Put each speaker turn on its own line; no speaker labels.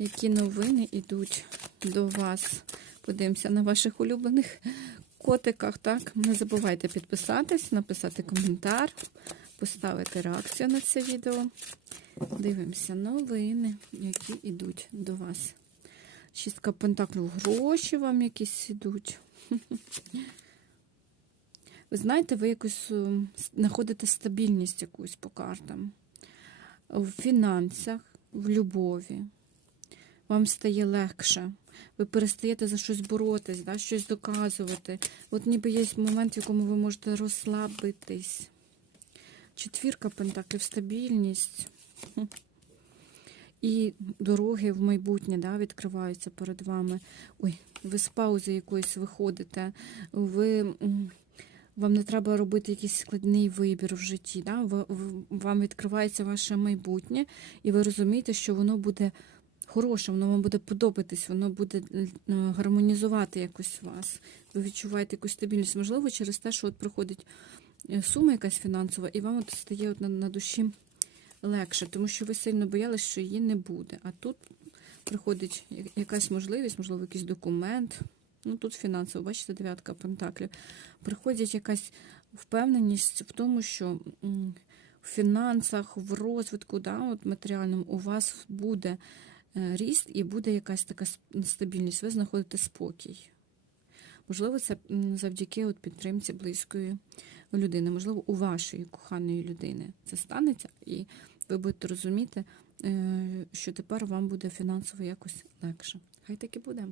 які новини йдуть до вас. Подивимося на ваших улюблених котиках. Так, не забувайте підписатись, написати коментар, поставити реакцію на це відео. Дивимося новини, які йдуть до вас. Шістка пентаклів, гроші вам якісь йдуть. Ви знаєте, ви якусь ем, знаходите стабільність якусь по картам. В фінансах, в любові. Вам стає легше. Ви перестаєте за щось боротись, да? щось доказувати. От ніби є момент, в якому ви можете розслабитись. Четвірка пентаклів, стабільність. І дороги в майбутнє да, відкриваються перед вами. Ой, ви з паузи якоїсь виходите, ви, вам не треба робити якийсь складний вибір в житті. Да? Вам відкривається ваше майбутнє, і ви розумієте, що воно буде хороше, воно вам буде подобатись, воно буде е, гармонізувати якось вас. Ви відчуваєте якусь стабільність. Можливо, через те, що от приходить е, сума якась фінансова, і вам от стає от на, на душі легше, тому що ви сильно боялись, що її не буде. А тут приходить якась можливість, можливо, якийсь документ. Ну, тут фінансово, бачите, дев'ятка пентаклів. Приходить якась впевненість в тому, що в фінансах, в розвитку, да, от матеріальному, у вас буде е, ріст і буде якась така стабільність. Ви знаходите спокій. Можливо, це завдяки от підтримці близької людини, можливо, у вашої коханої людини це станеться, і ви будете розуміти, е, що тепер вам буде фінансово якось легше. Хай так і буде.